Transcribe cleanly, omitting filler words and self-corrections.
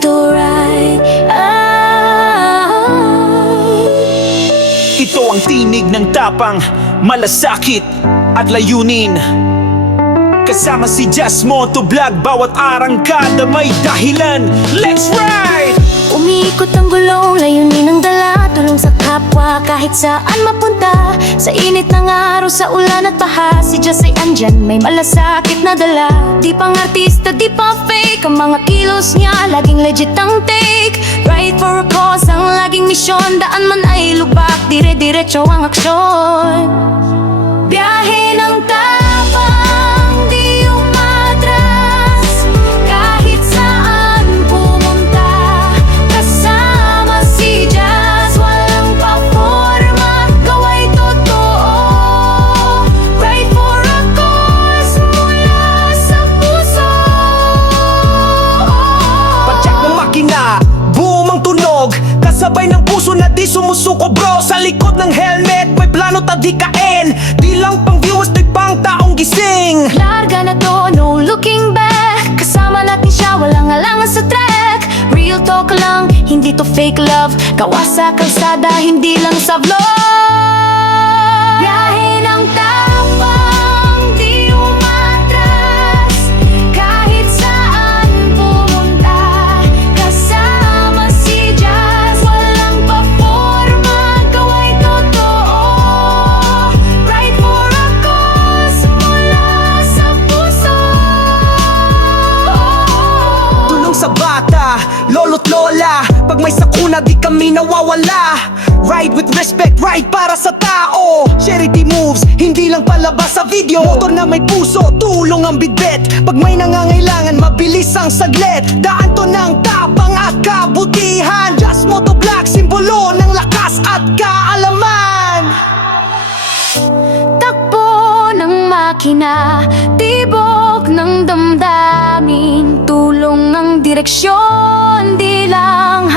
to ride out. Ito ang tinig ng tapang, malasakit at layunin. Kasama si Jazz Motovlog, bawat arangkada may dahilan. Let's ride! Umiikot ang gulong, layunin ang dala, tulong sa kapwa kahit saan mapunta. Sa init ng araw, sa ulan at baha, si Jazz ay andyan, may malasakit na dala. Di pang artista, di pa fake, ang mga kilos niya laging legit ang take. Right for a cause, ang laging misyon, daan man ay lubak, dire-diretso ang aksyon. Biyahe ng tapang, di umatras, kahit saan pumunta. Kasama si Jazz, walang paforma, gawa'y totoo. Right for a cause, mula sa puso. Padyak ng makina, boom ang tunog, kasabay ng puso na di sumusuko bro. Sa likod ng helmet, may plano tadikain. Di lang pang viewers, di pang taong gising. Larga na to, no looking back. Kasama natin siya, walang alangan sa track. Real talk lang, hindi to fake love. Gawa sa kalsada, hindi lang sa vlog. Biyahe ng tapang, di umatras, kahit saan pumunta. Kasama si Jazz, walang paforma, gawa'y totoo. Right for a cause, mula sa puso. Tulong sa bata, lolo't lola, pag may sakuna di kami nawawala. Ride with respect, ride para sa tao. Charity moves, hindi lang palabas sa video. Motor na may puso, tulong ang bitbit. Pag may nangangailangan, mabilis ang saglit. Daan to ng tapang at kabutihan. Jazz Motovlog, simbolo ng lakas at kaalaman. Takbo ng makina, tibok ng damdamin, tulong ng direksyon, di lang